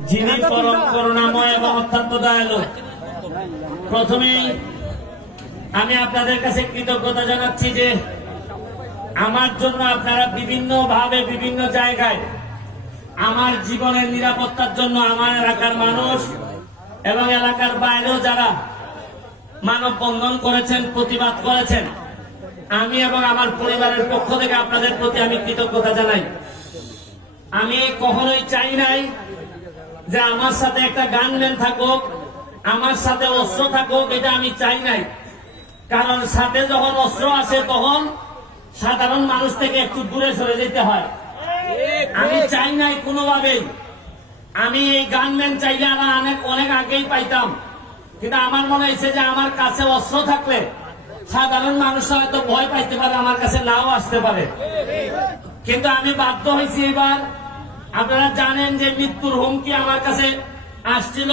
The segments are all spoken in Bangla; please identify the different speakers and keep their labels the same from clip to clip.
Speaker 1: যিনি পরম করুণাময় এবং অত্যন্ত দয়ালু প্রথমেই আমি আপনাদের কাছে কৃতজ্ঞতা জানাচ্ছি যে আমার জন্য আপনারা বিভিন্ন ভাবে বিভিন্ন জায়গায় আমার জীবনের নিরাপত্তার জন্য আমার এলাকার মানুষ এবং এলাকার বাইরেও যারা মানববন্ধন করেছেন প্রতিবাদ করেছেন আমি এবং আমার পরিবারের পক্ষ থেকে আপনাদের প্রতি আমি কৃতজ্ঞতা জানাই। আমি কখনোই চাই নাই যে আমার সাথে একটা গানম্যান থাকুক, আমার সাথে অস্ত্র থাকুক, এটা আমি চাই নাই। কারণ সাথে যখন অস্ত্র আসে তখন সাধারণ মানুষ থেকে একটু দূরে সরে যেতে হয়। আমি চাই নাই কোনোভাবেই আমি এই গানম্যান চাইলে আমার অনেক অনেক আগেই পাইতাম। কিন্তু আমার মনে হয়েছে যে আমার কাছে অস্ত্র থাকলে সাধারণ মানুষ হয়তো ভয় পাইতে পারে, আমার কাছে নাও আসতে পারে। কিন্তু আমি বাধ্য হয়েছি এবার আপনারা জানেন যে মৃত্যুর হুমকি আমার কাছে আসছিল।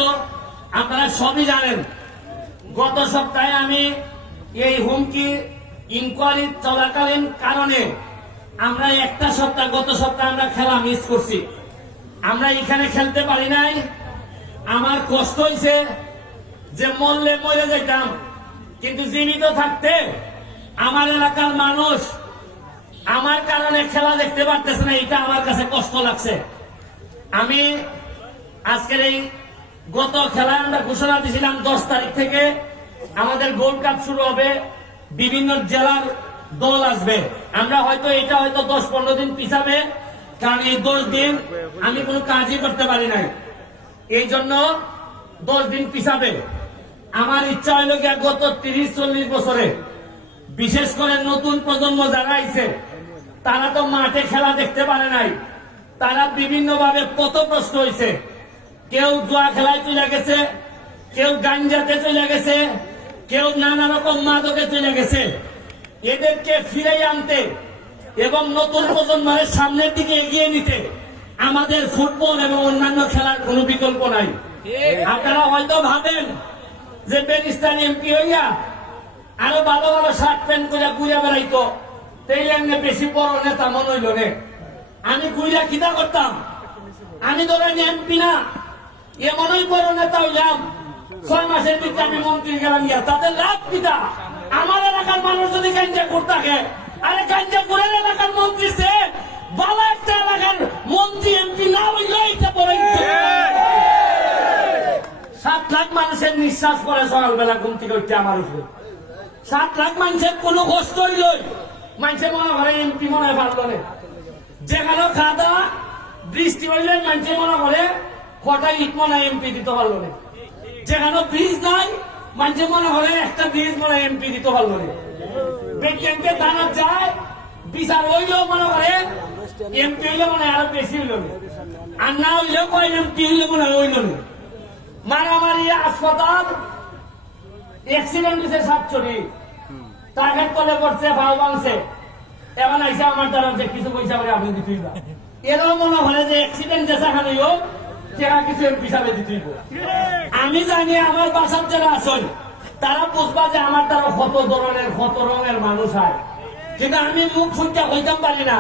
Speaker 1: আপনারা সবই জানেন। গত সপ্তাহে আমি এই হুমকি ইনকোয়ারি চলাকালীন কারণে আমরা একটা সপ্তাহ, গত সপ্তাহে আমরা খেলা মিস করছি। আমরা এখানে খেলতে পারি নাই। আমার কষ্ট হয়েছে যে মরলে মরে যেতাম। কিন্তু জীবিত থাকতে আমার এলাকার মানুষ আমার কারণে খেলা দেখতে পারতেছে না, এটা আমার কাছে কষ্ট লাগছে। আমি আজকের এই গত খেলায় আমরা ঘোষণা দিয়েছিলাম, দশ তারিখ থেকে আমাদের গোল্ড কাপ শুরু হবে, বিভিন্ন জেলার দল আসবে। আমরা হয়তো এটা হয়তো দশ পনেরো দিন পিছাবে, কারণ এই দশ দিন আমি কোনো কাজই করতে পারি নাই। এই জন্য দশ দিন পিছাবে। আমার ইচ্ছা হইল গত তিরিশ, চল্লিশ বছরে বিশেষ করে নতুন প্রজন্ম যারা আইছে তারা তো মাঠে খেলা দেখতে পারে নাই। তারা বিভিন্ন ভাবে পথপ্রস্ত হয়েছে কেউ জুয়া খেলায় চলে গেছে কেউ গাঞ্জাতে চলে গেছে কেউ নানা রকম মাদকে চলে গেছে। এদেরকে ফিরে আনতে এবং নতুন প্রজন্মের সামনের দিকে এগিয়ে নিতে আমাদের ফুটবল এবং অন্যান্য খেলার কোনো বিকল্প নাই। আপনারা হয়তো ভাবেন যে বেরিস্তান এমপি হইয়া আরও ভালো ভালো শার্ট প্যান্ট করে গুইয়া বেড়াইতো। সেই লাইনে বেশি বড় নেতা মনে হইল রে আমি গুইয়া কিতা করতাম। আমি ধরেন এমপি না। এমনই বড় নেতা হইলাম। ছয় মাসের ভিতরে আমি মন্ত্রী গেলাম গিয়া। তাদের লাভ কিতা আমার এলাকার মানুষ যদি গাঞ্জা করতে থাকে, আরে গাঞ্জাপুরের এলাকার মন্ত্রী সে। বালা একটা এলাকার মন্ত্রী এমপি না হইলে এটা বড় সাত লাখ মানুষের নিঃশ্বাস পড়ে সকালবেলা থেকে উঠতে আমার উপরে। সাত লাখ মানুষের কোনো কষ্ট হইল মানুষে মনে করে এমপি মনে পারল যেখানে দাওয়া বৃষ্টি হইলে মানুষে মনে করে, কটা ইট মনে এমপি দিতে পারল না। যেখানে ব্রিজ নাই মানুষে মনে করে একটা ব্রিজ মনে এমপি দিতে পারল না। বিজ্ঞানকে দানা যায়, বিচার হইলেও মনে করে এমপি হইলে মনে আরও বেশি হইল আর না হইলেও কয় এমপি হইলে মনে হইল মারামারি, হাসপাতাল অ্যাক্সিডেন্ট হয়েছে তলে পড়ছে ভাও এমন আইসা আমার দ্বারা যে কিছু পয়সা করে আপনি দিতেই না এরও মনে হয় যে অ্যাক্সিডেন্ট যেসা খানি হোক কিছু হিসাবে দিতেই আমি জানি আমার বাসার যারা আসল তারা বুঝবা যে আমার দ্বারা কত ধরনের, কত রঙের মানুষ হয়। কিন্তু আমি মুখ ফুটতে হইতাম পারি না।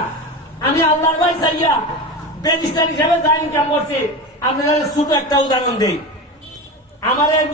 Speaker 1: আমি আল্লাহর ভাই চাইয়া ব্যারিস্টার হিসাবে যা ইনকাম করছি। আপনাদের ছোট একটা উদাহরণ দিই। আমার এক